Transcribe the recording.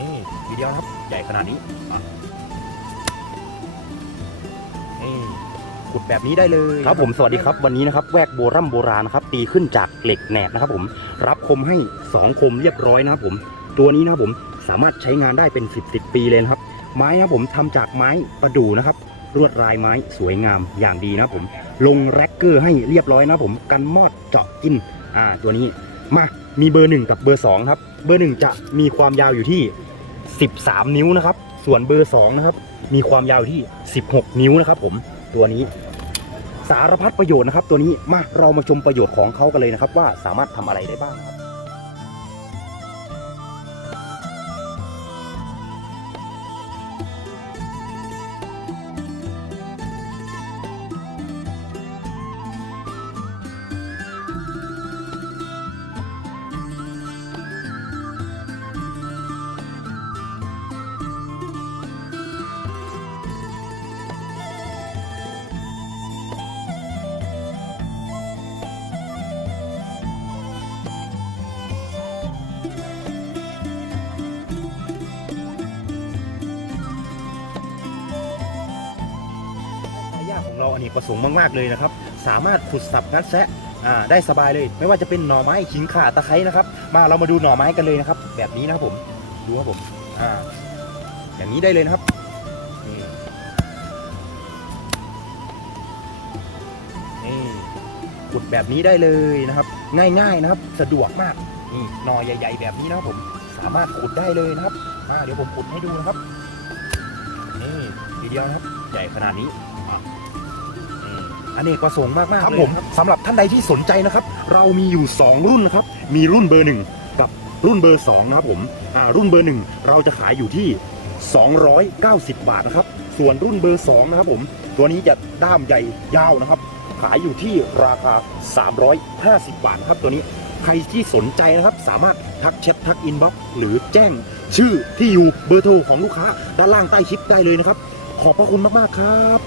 นี่ทีเดียวครับ ใหญ่ขนาดนี้นี่ขุดแบบนี้ได้เลยครับผมสวัสดีครับวันนี้นะครับแวกโบรำโบราณนะครับตีขึ้นจากเหล็กแหนบนะครับ ผม รับคมให้ 2 คมเรียบร้อยนะครับผม ตัวนี้นะครับผมสามารถใช้งานได้เป็น 10บสปีเลยนะครับ ไม้นะครับผมทำจากไม้ประดู่นะครับลวดลายไม้สวยงามอย่างดีนะครับผม ลงแร็กเกอร์ให้เรียบร้อยนะครับผมกันมอดเจาะกินอ่าตัวนี้มามีเบอร์ 1 กับเบอร์ 2 ครับ เบอร์ 1 จะมีความยาวอยู่ที่ 13 นิ้วนะครับ ส่วนเบอร์ 2 นะครับ มีความยาวที่ 16 นิ้วนะครับ ผมตัวนี้สารพัดประโยชน์นะครับ ตัวนี้มาเรามาชมประโยชน์ของเขากันเลยนะครับ ว่าสามารถทำอะไรได้บ้างครับ เราอันนี้ประสงค์มากๆเลยนะครับ สามารถขุดสับงัดแซะได้สบายเลย ไม่ว่าจะเป็นหน่อไม้ขิงข่าตะไคร้นะครับ มาเรามาดูหน่อไม้กันเลยนะครับ แบบนี้นะครับผมดูครับผมอ่าอย่างนี้ได้เลยนะครับนี่นี่ขุดแบบนี้ได้เลยนะครับ ง่ายๆนะครับ สะดวกมากนี่หน่อใหญ่ ๆ แบบนี้นะครับผม สามารถขุดได้เลยนะครับมาเดี๋ยวผมขุดให้ดูนะครับนี่ทีเดียวนะครับ ใหญ่ขนาดนี้อั นนี้ประสงค์มากมากๆครับเลยผมสำหรับท่านใดที่สนใจนะครับ เรามีอยู่ 2 รุ่นนะครับ มีรุ่นเบอร์หนึ่งกับรุ่นเบอร์2นะครับผมอ่ารุ่นเบอร์หนึ่งเราจะขายอยู่ที่ 290 บาทนะครับ ส่วนรุ่นเบอร์2นะครับผม ตัวนี้จะด้ามใหญ่ยาวนะครับ ขายอยู่ที่ราคา 350 บาทนะครับตัวนี้ใครที่สนใจนะครับสามารถทักแชททักอินบ็อกซ์หรือแจ้งชื่อที่อยู่เบอร์โทรของลูกค้าด้านล่างใต้คลิปได้เลยนะครับ ขอบพระคุณมาก ๆ ครับ